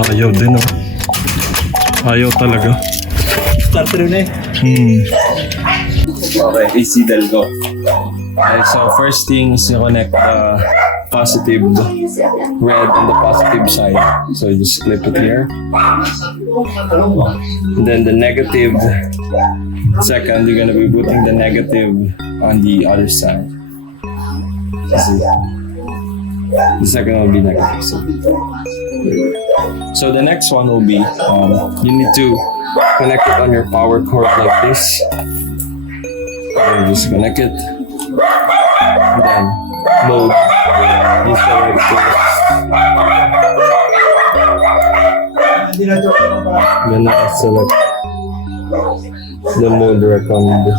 Ayaw din oh. Ayaw talaga. Starter na Okay, AC Delco. Okay, so first thing is to connect positive red on the positive side. So you just clip it here. And then the negative, second, you're gonna be putting the negative on the other side. See? The second will be negative. So the next one will be, you need to connect it on your power cord like this. You just connect it. And then mode. You select it. Then I select the mode recommended.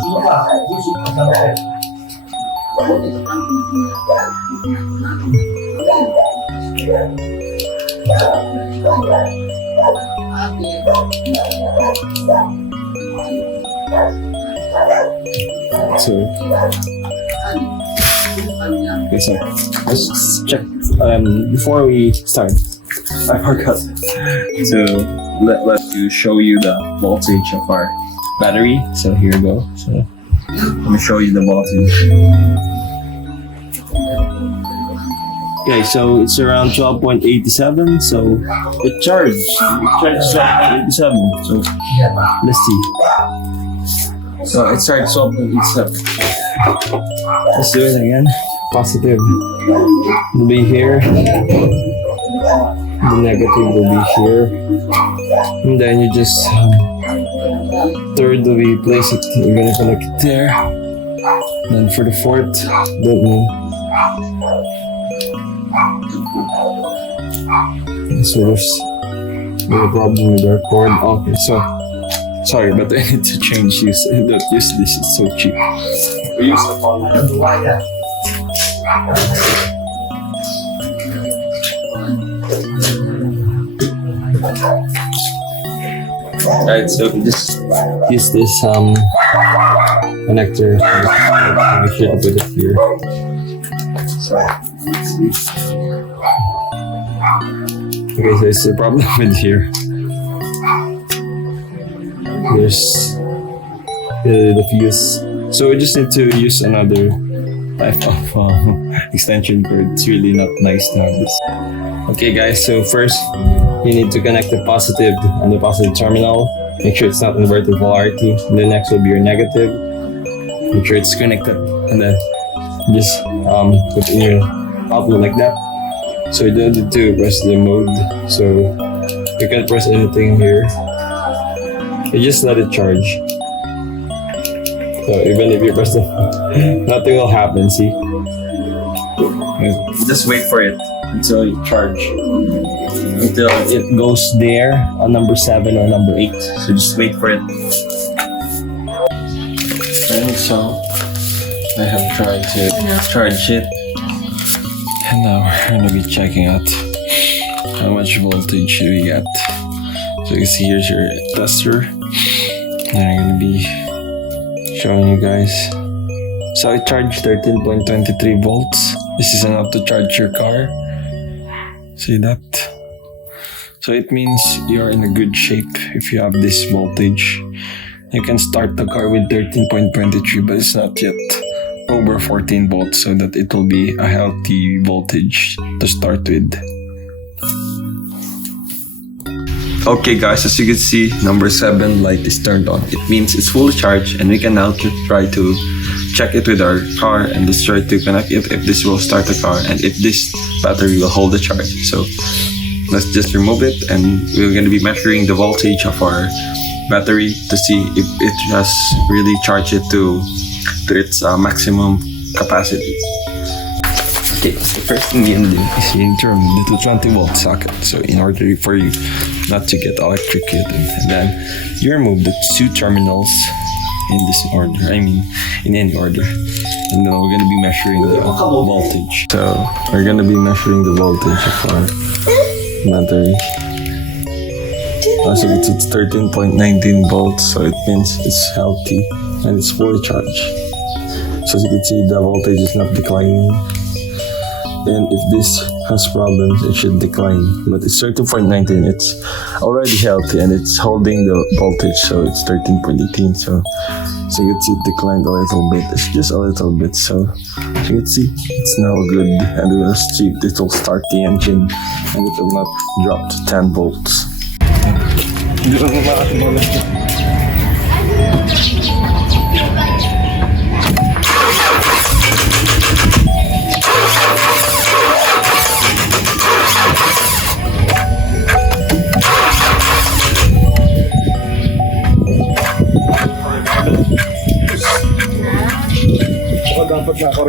So, okay, so let's check. Before we start, I forgot to let you show you the voltage of our battery. So here we go. So let me show you the voltage. Okay, so it's around 12.87. So it charged. It charged 12.87. So let's see. So it starts 12.87. Let's do it again. Positive will be here. The negative will be here. And then you just third will be place it. You're gonna connect it there. Then for the fourth, don't know. So there's no problem with our cord. Okay, so sorry, but I need to change this. Don't use this, it's so cheap. We use the phone. Alright, so just use this connector. Make sure to put it here. So, let's see. Okay, so it's the problem with here. There's the fuse. So we just need to use another type of extension cord. It's really not nice to have this. Okay guys, so first you need to connect the positive on the positive terminal. Make sure it's not inverted polarity. And the next will be your negative. Make sure it's connected. And then just put in your outlet like that. So you don't need to press the mode. So you can press anything here. You just let it charge. So even if you press it, nothing will happen, see? Just wait for it until you charge. Until it goes there on number 7 or number 8. So just wait for it. And so I have tried to charge it. And now we're gonna be checking out how much voltage we get. So you can see here's your tester. And I'm gonna be showing you guys. So I charged 13.23 volts. This is enough to charge your car. See that? So it means you're in a good shape if you have this voltage. You can start the car with 13.23, but it's not yet over 14 volts, so that it will be a healthy voltage to start with. Okay guys, as you can see, number 7 light is turned on. It means it's fully charged, and we can now try to check it with our car and let's try to connect it if this will start the car and if this battery will hold the charge. So let's just remove it, and we're going to be measuring the voltage of our battery to see if it has really charged it to its maximum capacity. Okay, so the first thing you need to do is you need to remove the 220 volt socket. So in order for you not to get electrocuted, and then you remove the 2 terminals in this order, in any order. And then we're going to be measuring the voltage. So we're going to be measuring the voltage of our battery. As you can see, it's 13.19 volts, so it means it's healthy and it's fully charged. So as you can see, the voltage is not declining. And if this has problems, it should decline. But it's 13.19. It's already healthy and it's holding the voltage, so it's 13.18. So you can see it declined a little bit. It's just a little bit. So you can see it's now good, and we'll see if it will start the engine and it will not drop to 10 volts. Hindi ko makasimulat. Dapat